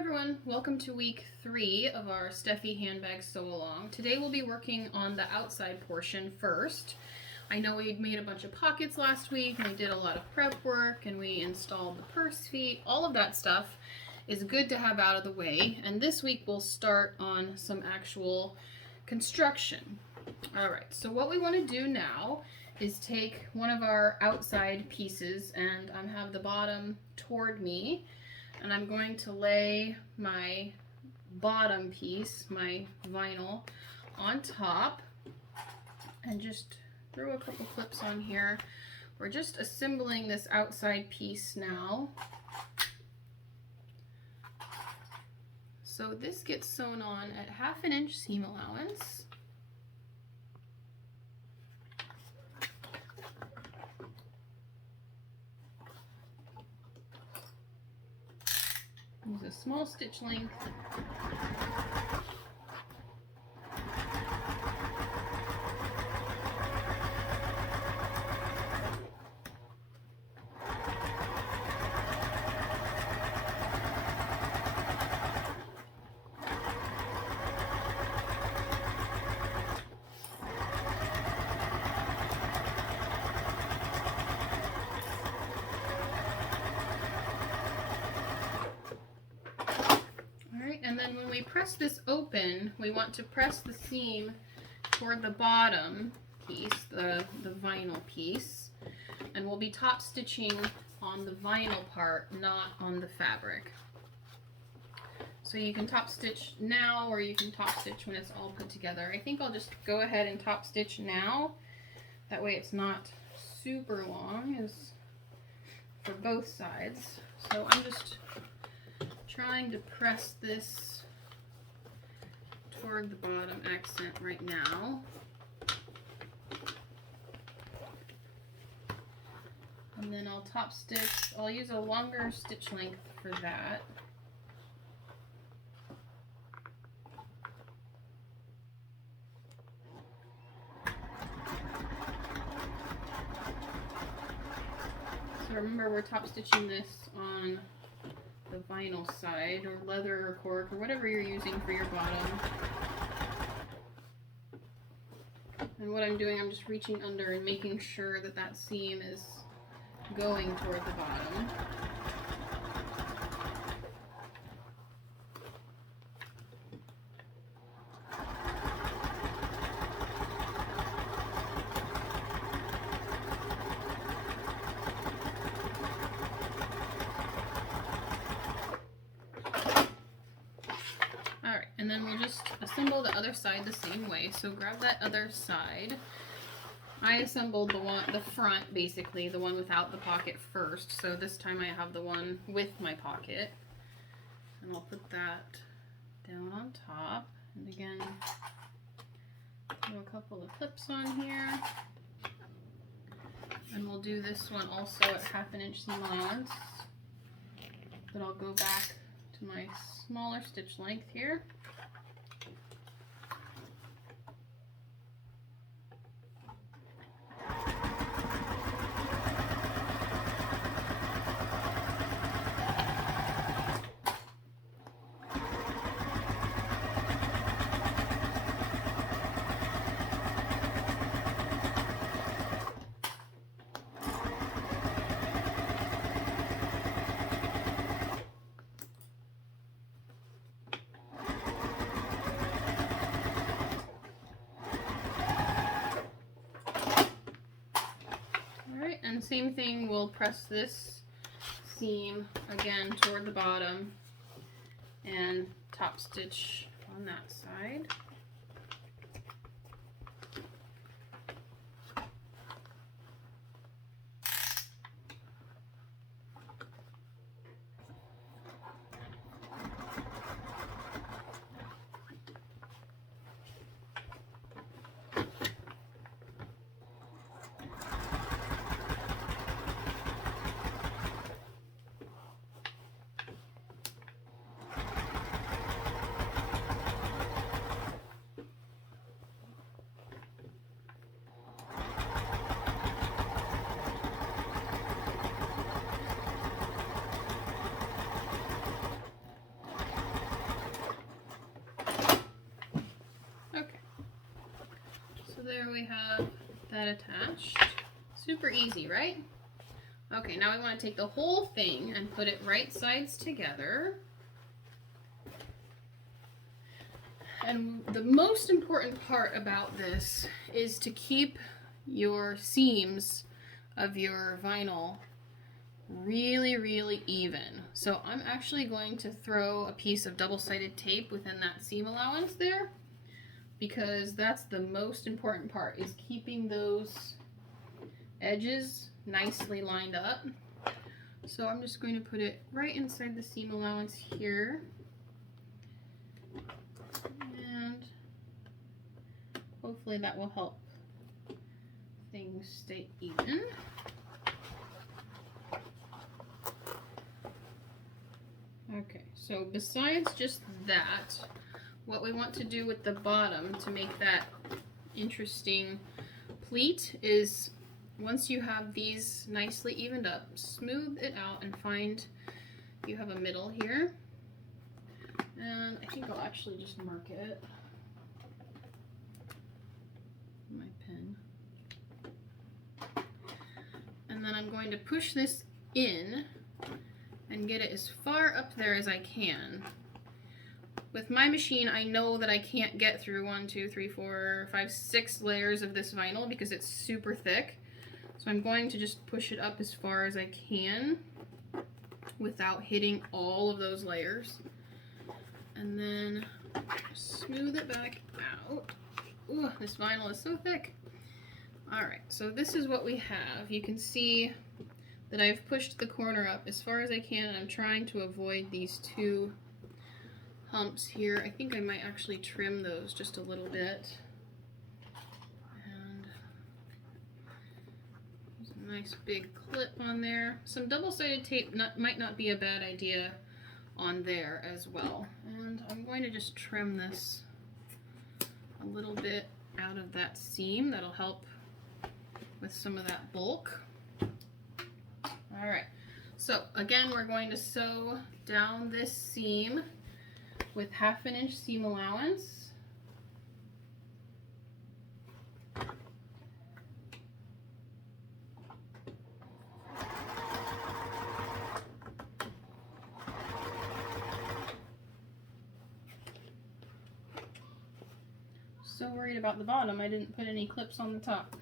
everyone, welcome to week 3 of our Stephie handbag sew along. Today we'll be working on the outside portion first. I know we made a bunch of pockets last week and we did a lot of prep work and we installed the purse feet. All of that stuff is good to have out of the way, and this week we'll start on some actual construction. Alright, so what we want to do now is take one of our outside pieces, and I have the bottom toward me, and I'm going to lay my bottom piece, my vinyl, on top and just throw a couple clips on here. We're just assembling this outside piece now. So this gets sewn on at 1/2 inch seam allowance. Use a small stitch length. And then when we press this open, we want to press the seam toward the bottom piece, the vinyl piece, and we'll be top stitching on the vinyl part, not on the fabric. So you can top stitch now or you can top stitch when it's all put together. I think I'll just go ahead and top stitch now. That way it's not super long as for both sides. So I'm just trying to press this toward the bottom accent right now. And then I'll top stitch. I'll use a longer stitch length for that. So remember, we're top stitching this on the vinyl side, or leather or cork, or whatever you're using for your bottom. And what I'm doing, I'm just reaching under and making sure that that seam is going toward the bottom. And then we'll just assemble the other side the same way. So grab that other side. I assembled the front, basically, the one without the pocket first. So this time I have the one with my pocket. And I'll put that down on top. And again, throw a couple of clips on here. And we'll do this one also at 1/2 inch seam allowance. But I'll go back to my smaller stitch length here. And same thing, we'll press this seam again toward the bottom and top stitch on that side. sure we have that attached. Super easy, right? Okay, now we want to take the whole thing and put it right sides together. And the most important part about this is to keep your seams of your vinyl really, really even. So I'm actually going to throw a piece of double-sided tape within that seam allowance there, because that's the most important part, is keeping those edges nicely lined up. So I'm just going to put it right inside the seam allowance here. And hopefully that will help things stay even. Okay, so besides just that, what we want to do with the bottom to make that interesting pleat is, once you have these nicely evened up, smooth it out and find you have a middle here. And I think I'll actually just mark it with my pen. And then I'm going to push this in and get it as far up there as I can. With my machine, I know that I can't get through 1, 2, 3, 4, 5, 6 layers of this vinyl because it's super thick. So I'm going to just push it up as far as I can without hitting all of those layers. And then smooth it back out. Ooh, this vinyl is so thick. Alright, so this is what we have. You can see that I've pushed the corner up as far as I can, and I'm trying to avoid these two humps here. I think I might actually trim those just a little bit. And there's a nice big clip on there. Some double-sided tape might not be a bad idea on there as well. And I'm going to just trim this a little bit out of that seam. That'll help with some of that bulk. Alright, so again, we're going to sew down this seam with 1/2 inch seam allowance. So worried about the bottom, I didn't put any clips on the top.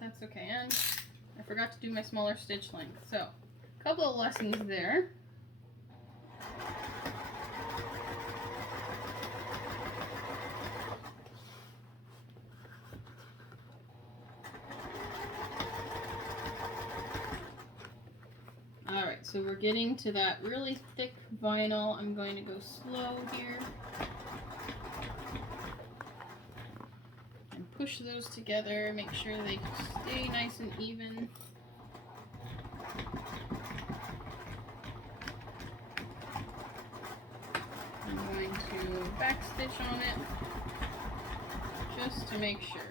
That's okay, and I forgot to do my smaller stitch length. So, a couple of lessons there. Alright, so we're getting to that really thick vinyl. I'm going to go slow here. Push those together, make sure they stay nice and even. I'm going to backstitch on it just to make sure.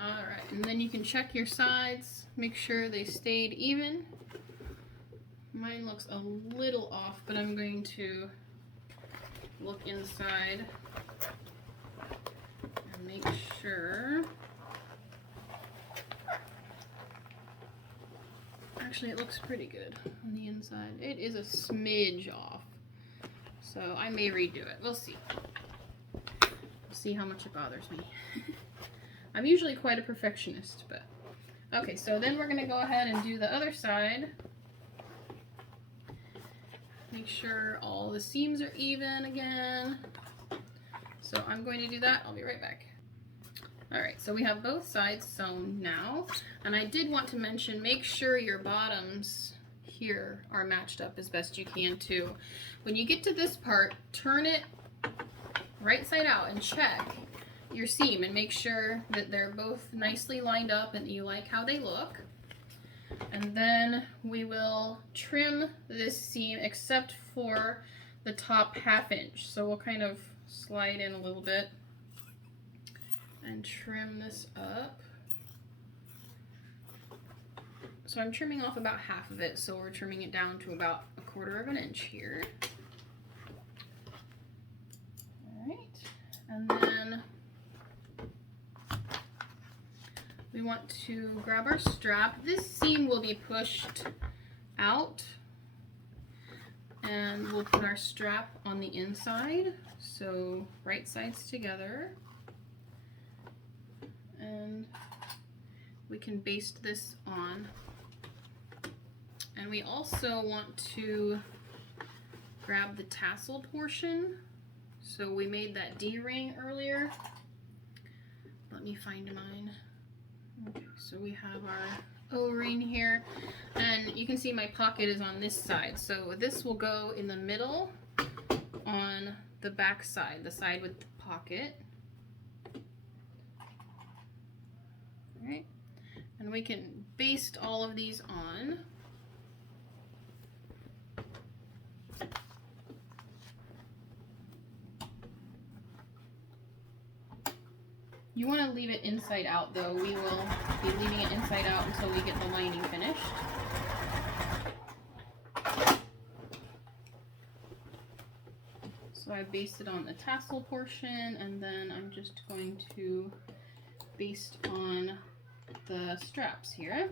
Alright, and then you can check your sides, make sure they stayed even. Mine looks a little off, but I'm going to look inside and make sure. Actually, it looks pretty good on the inside. It is a smidge off, so I may redo it. We'll see. We'll see how much it bothers me. I'm usually quite a perfectionist, but okay, so then we're going to go ahead and do the other side. Make sure all the seams are even again. So I'm going to do that. I'll be right back. Alright, so we have both sides sewn now. And I did want to mention, make sure your bottoms here are matched up as best you can too. When you get to this part, turn it right side out and check your seam and make sure that they're both nicely lined up and you like how they look. And then we will trim this seam except for the top 1/2 inch. So we'll kind of slide in a little bit and trim this up. So I'm trimming off about half of it, so we're trimming it down to about 1/4 of an inch here. All right, and then we want to grab our strap. This seam will be pushed out, and we'll put our strap on the inside, so right sides together, and we can baste this on. And we also want to grab the tassel portion. So we made that D-ring earlier. Let me find mine. Okay, so we have our O-ring here, and you can see my pocket is on this side. So this will go in the middle on the back side, the side with the pocket. All right, and we can baste all of these on. You want to leave it inside out though. We will be leaving it inside out until we get the lining finished. So I basted on the tassel portion, and then I'm just going to baste on the straps here.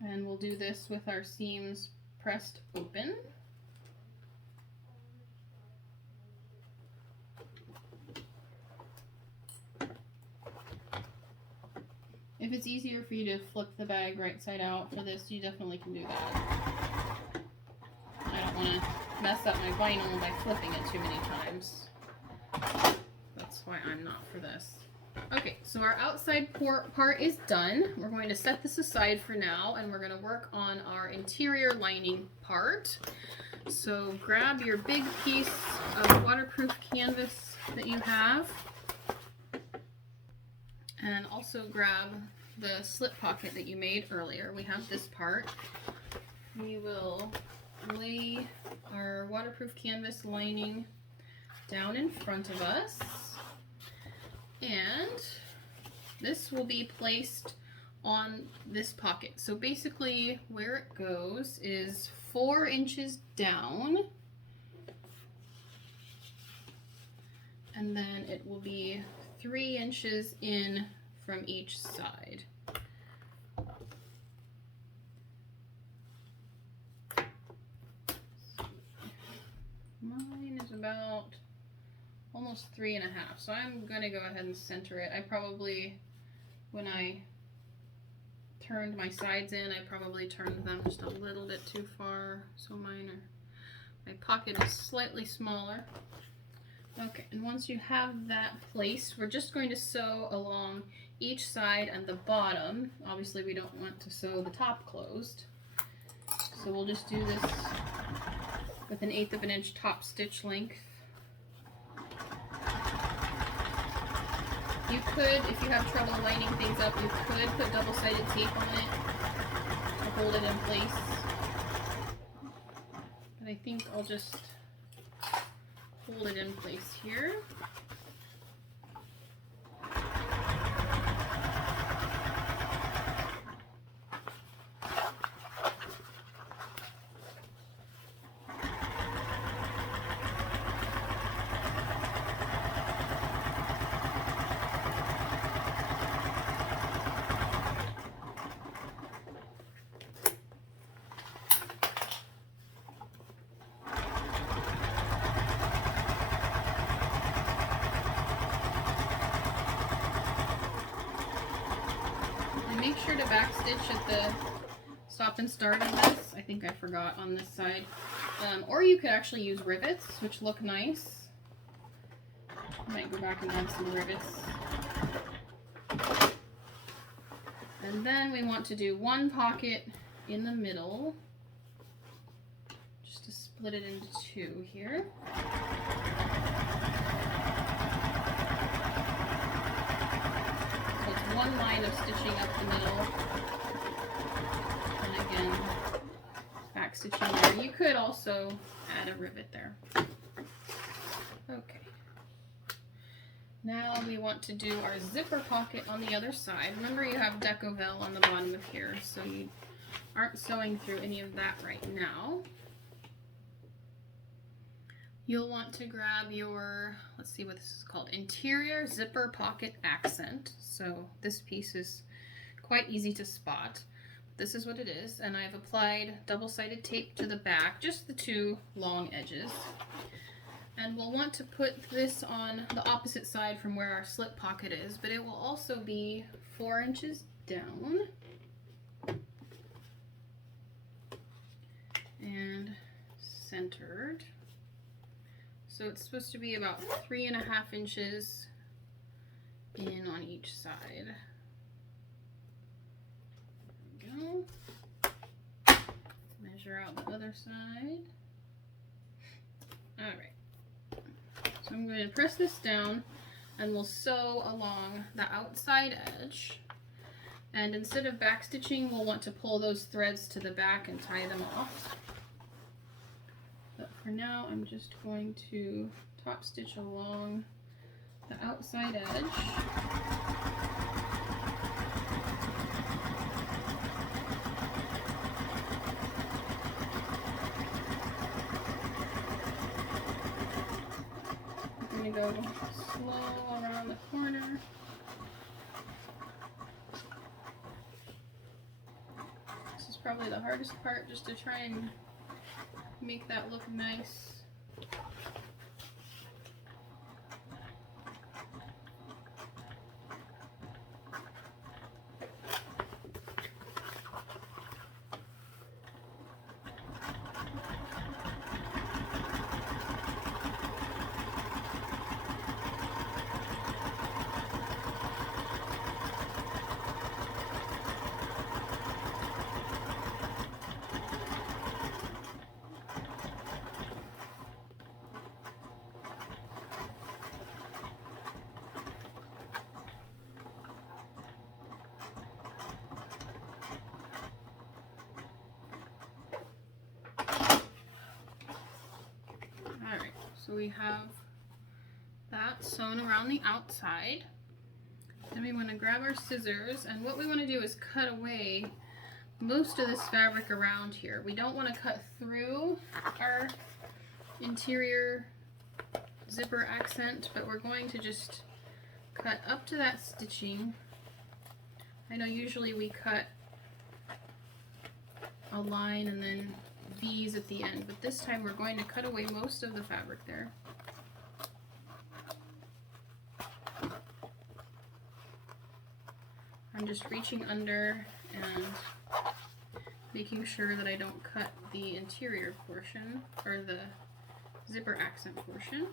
And we'll do this with our seams pressed open. If it's easier for you to flip the bag right side out for this, you definitely can do that. I don't want to mess up my vinyl by flipping it too many times. That's why I'm not for this. Okay, so our outside part is done. We're going to set this aside for now, and we're going to work on our interior lining part. So grab your big piece of waterproof canvas that you have, and also grab the slip pocket that you made earlier. We have this part. We will lay our waterproof canvas lining down in front of us, and this will be placed on this pocket. So basically where it goes is 4 inches down, and then it will be 3 inches in from each side. Mine is about almost 3.5, so I'm gonna go ahead and center it. I probably, when I turned my sides in, I probably turned them just a little bit too far, so my pocket is slightly smaller. Okay, and once you have that placed, we're just going to sew along each side and the bottom. Obviously we don't want to sew the top closed, so we'll just do this with an 1/8 of an inch top stitch length. You could, if you have trouble lining things up, you could put double-sided tape on it to hold it in place. But I think I'll just hold it in place here. Make sure to backstitch at the stop and start of this. I think I forgot on this side. Or you could actually use rivets, which look nice. I might go back and add some rivets. And then we want to do one pocket in the middle, just to split it into 2 here. One line of stitching up the middle, and again back stitching stitching there. You could also add a rivet there. Okay. Now we want to do our zipper pocket on the other side. Remember, you have Deco-Vel on the bottom of here, so you aren't sewing through any of that right now. You'll want to grab your, let's see what this is called, interior zipper pocket accent. So this piece is quite easy to spot. This is what it is, and I've applied double-sided tape to the back, just the two long edges. And we'll want to put this on the opposite side from where our slip pocket is, but it will also be 4 inches down. And centered. So it's supposed to be about 3.5 inches in on each side. There we go. Measure out the other side. Alright. So I'm going to press this down and we'll sew along the outside edge. And instead of back stitching, we'll want to pull those threads to the back and tie them off. But for now, I'm just going to top stitch along the outside edge. I'm going to go slow around the corner. This is probably the hardest part, just to try and make that look nice. So we have that sewn around the outside. Then we want to grab our scissors, and what we want to do is cut away most of this fabric around here. We don't want to cut through our interior zipper accent, but we're going to just cut up to that stitching. I know usually we cut a line and then V's at the end, but this time we're going to cut away most of the fabric there. I'm just reaching under and making sure that I don't cut the interior portion or the zipper accent portion.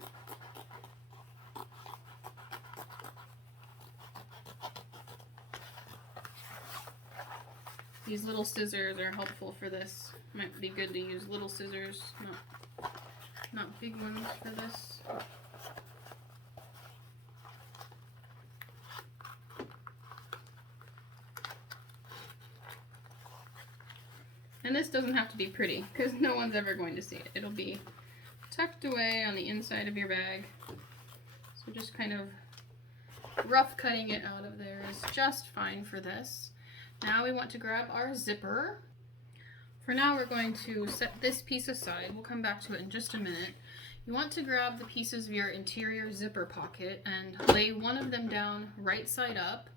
These little scissors are helpful for this. Might be good to use little scissors, not big ones for this. And this doesn't have to be pretty, because no one's ever going to see it. It'll be tucked away on the inside of your bag. So just kind of rough cutting it out of there is just fine for this. Now we want to grab our zipper. For now we're going to set this piece aside. We'll come back to it in just a minute. You want to grab the pieces of your interior zipper pocket and lay one of them down right side up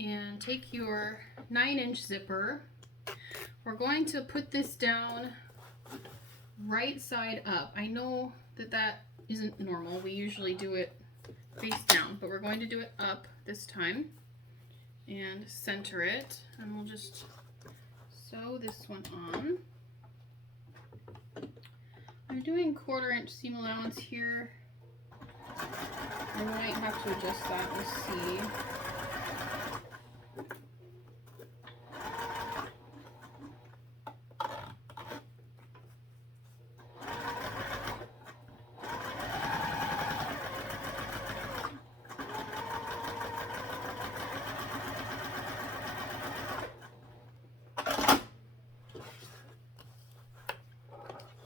and take your 9-inch zipper. We're going to put this down right side up. I know that that isn't normal. We usually do it face down, but we're going to do it up this time. And center it, and we'll just sew this one on. I'm doing 1/4 inch seam allowance here. I might have to adjust that, we'll see.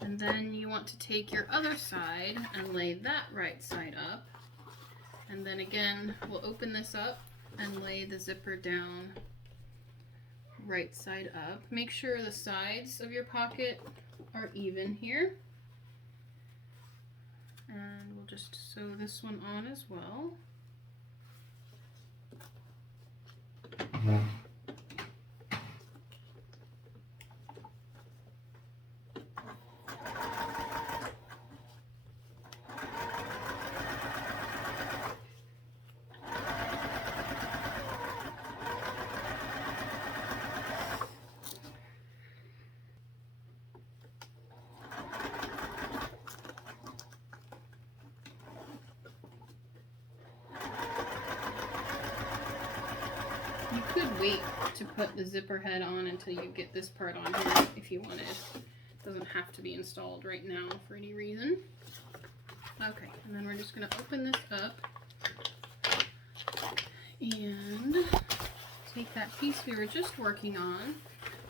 And then you want to take your other side and lay that right side up. And then again, we'll open this up and lay the zipper down right side up. Make sure the sides of your pocket are even here. And we'll just sew this one on as well. You could wait to put the zipper head on until you get this part on here if you wanted. It doesn't have to be installed right now for any reason. Okay, and then we're just going to open this up and take that piece we were just working on.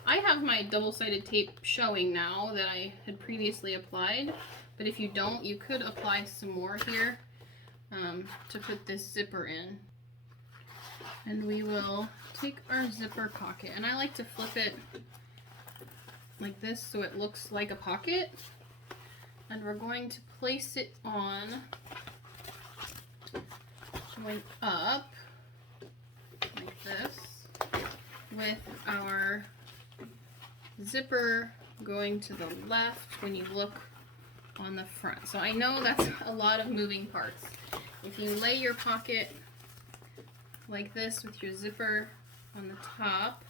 I have my double-sided tape showing now that I had previously applied, but if you don't, you could apply some more here to put this zipper in. And we will take our zipper pocket, and I like to flip it like this so it looks like a pocket, and we're going to place it on going up like this with our zipper going to the left when you look on the front. So I know that's a lot of moving parts. If you lay your pocket like this with your zipper on the top,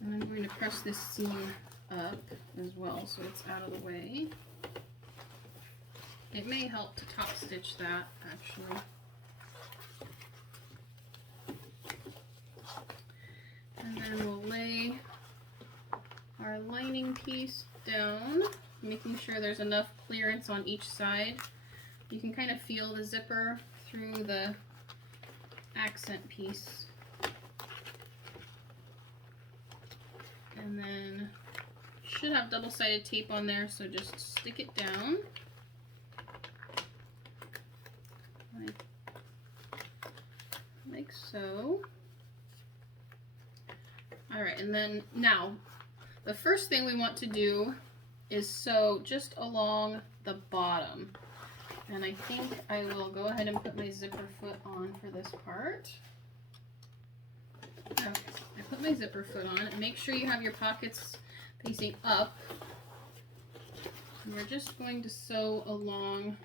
and I'm going to press this seam up as well so it's out of the way. It may help to top stitch that actually. And then we'll lay our lining piece down, making sure there's enough clearance on each side. You can kind of feel the zipper through the accent piece. And then should have double-sided tape on there, so just stick it down. Like so. Alright, and then now the first thing we want to do is sew just along the bottom. And I think I will go ahead and put my zipper foot on for this part. Okay, I put my zipper foot on, and make sure you have your pockets facing up. And we're just going to sew along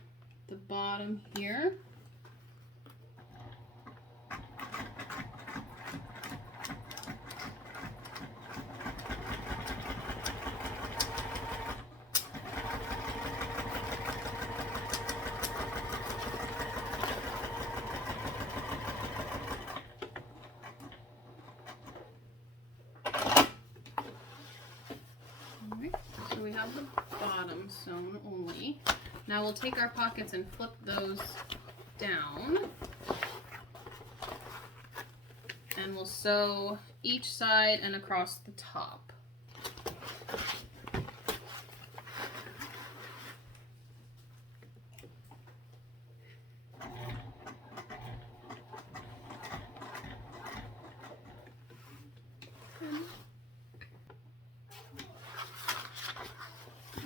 the bottom here. So we have the bottom sewn only. Now we'll take our pockets and flip those down. And we'll sew each side and across the top.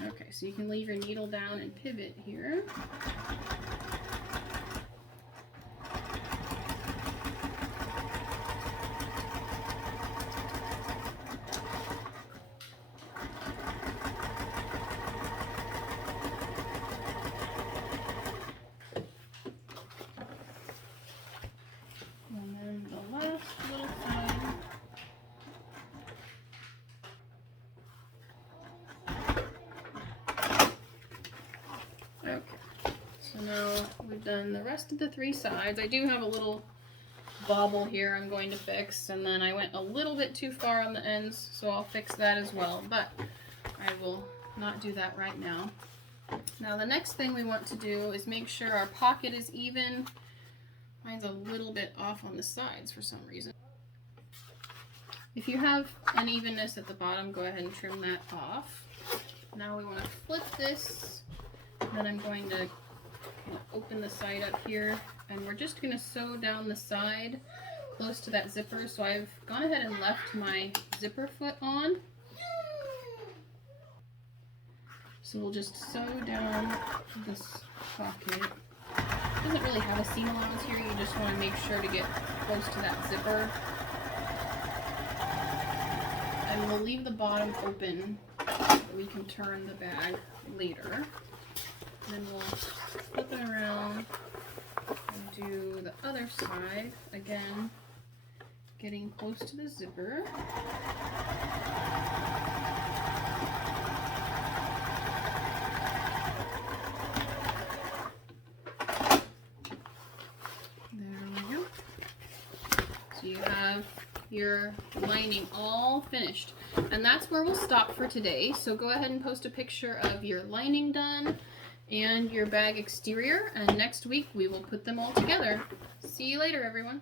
Okay, so you can leave your needle down and pivot here. And then the last little side. Okay, so now we've done the rest of the three sides. I do have a little bobble here I'm going to fix, and then I went a little bit too far on the ends, so I'll fix that as well, but I will not do that right now. Now the next thing we want to do is make sure our pocket is even. Mine's a little bit off on the sides for some reason. If you have unevenness at the bottom, go ahead and trim that off. Now we want to flip this, and then I'm going to open the side up here, and we're just going to sew down the side close to that zipper. So I've gone ahead and left my zipper foot on. So we'll just sew down this pocket. It doesn't really have a seam allowance here, you just want to make sure to get close to that zipper. And we'll leave the bottom open so we can turn the bag later. And then we'll flip it around and do the other side, again, getting close to the zipper. So you have your lining all finished, and that's where we'll stop for today. So go ahead and post a picture of your lining done and your bag exterior, and next week we will put them all together. See you later, everyone.